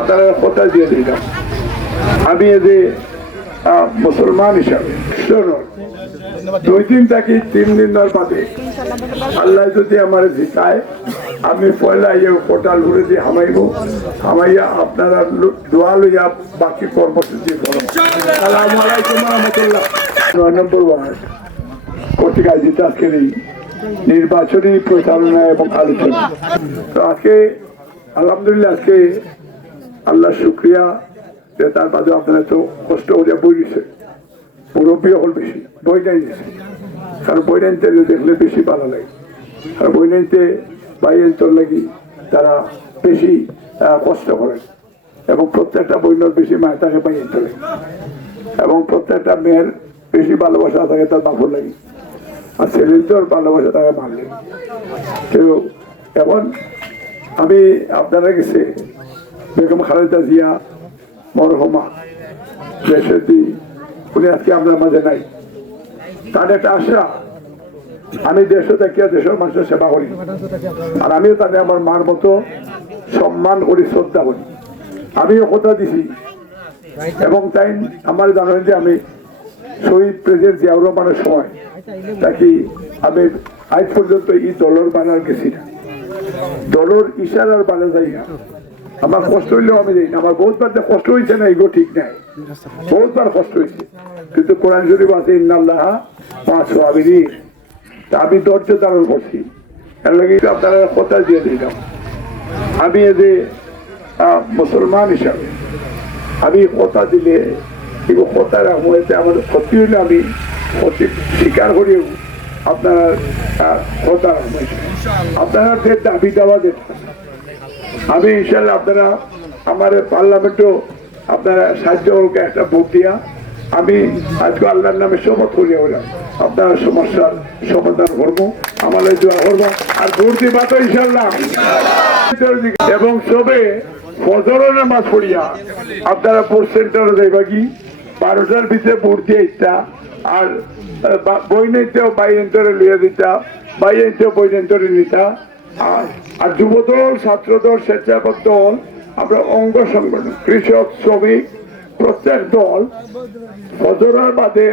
আপনারা কথা দিয়ে দিলাম আমি যে মুসলমান হিসাবে 2 দিন থাকি 3 দিন বাদে আল্লাহ যদি আমার জিতায় আমি পয়লা পোর্টাল ঘুরে দিয়ে হামাইয়া আপনারা দোয়া লইয়া বাকি কর্মসূচি করব। আসসালামু আলাইকুম ওয়া রাহমাতুল্লাহ। 9 নম্বর ওয়ার্ড কর্তৃক আয়োজিত আজকের এই নির্বাচনী প্রচারণা এবং আলোচনা। তো আজকে আলহামদুলিল্লাহ আজকে আল্লাহ শুক্রিয়া যে তার বাদে আপনারা তো কষ্ট করে বই দিচ্ছে, মুরব্বী হল বেশি বই নাই দিচ্ছে, কারণ বই নাইতে দেখলে বেশি ভালো লাগে। আর বই নাইতে বাই অঞ্চল লাগি তারা বেশি কষ্ট করেন এবং প্রত্যেকটা বইনের বেশি মায় থাকে বাই অঞ্চলে এবং প্রত্যেকটা মেয়ের বেশি ভালোবাসা থাকে তার বাপুর লাগে, আর ছেলের ভালোবাসা তাকে মারলে কেউ। এখন আমি আপনারা গেছে বেগম খালেদা জিয়া মরহুমা দেশি উনি আজকে আপনার মাঝে নাই, তার একটা আশা আমি দেশে দেখিয়া দেশের মানুষের সেবা করি, আর আমিও তাদের আমার মার মতো সম্মান করি, শ্রদ্ধা করি। আমিও কথা দিছি এবং তাই আমার জানেন যে আমি শহীদ প্রেসিডেন্ট জিয়াউর রহমানের সময় তাকে আমি আজ পর্যন্ত এই দলের বানার গেছি না, দলের ইশারার বানা যাই না। আমার কষ্ট হইলেও আমি যাই না, আমার বহুতবার কষ্ট হয়েছে না, এগুলো ঠিক নাই, বহুতবার কষ্ট হয়েছে, কিন্তু কোরআন শরীফ আছে ইন্নাল্লাহ মা সাবিরিন, তা আমি ধৈর্য ধারণ করছি। এর লাগে আপনারা কথা দিয়ে দিলাম আমি যে মুসলমান হিসাবে আমি কথা দিলে এগুলো কথা রাখবো, এতে আমার ক্ষতি হইলে আমি ক্ষতি স্বীকার করিও আপনারা কথা রাখবো। আপনারা দাবি দেওয়া যেত আমি ইনশাল্লাহ আপনারা আমার পার্লামেন্টও আপনারা সাহায্য একটা ভোট দিয়া আমি আজকে আল্লাহর নামে শপথ করিয়া বললাম আপনার সমস্যার সমাধান করবো, আমার দোয়া করবো আর ভোট দিবা তো ইনশাল্লাহ। এবং সবে ফজরের নামাজ পড়িয়া আপনারা ভোট সেন্টারে যাইবা কি 12টার ভিতরে ভোট দিয়ে ইচ্ছা, আর বই নিতেও বাই এন্টারে লইয়া দিতা, বাই এন্টেও বই এন্টারে নিতা। আর যুবদল, ছাত্রদল, স্বেচ্ছাসেবক দল, আমরা অঙ্গ সংগঠন, কৃষক, শ্রমিক, প্রত্যেক দল ফজরের বাদে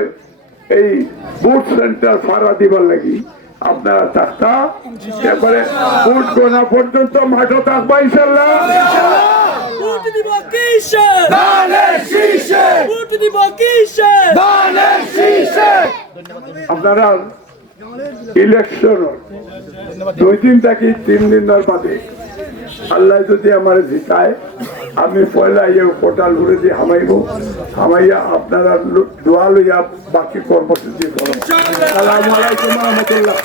এই বুথ সেন্টার ফাড়া দিবার লাগি আপনারা থাকতা, এবারে বুথ গোনা পর্যন্ত মাঠে থাকবা ইনশাল্লাহ। আপনারা ইলেকশন 2 দিন থাকি 3 দিন বাদে আল্লাহ যদি আমার জিতায় আমি পয়লা পোর্টাল ঘুরে দিয়ে হামাইয়া আপনারা দোয়া লইয়া বাকি কর্মসূচি করব। আসসালামু আলাইকুম ওয়া রাহমাতুল্লাহ।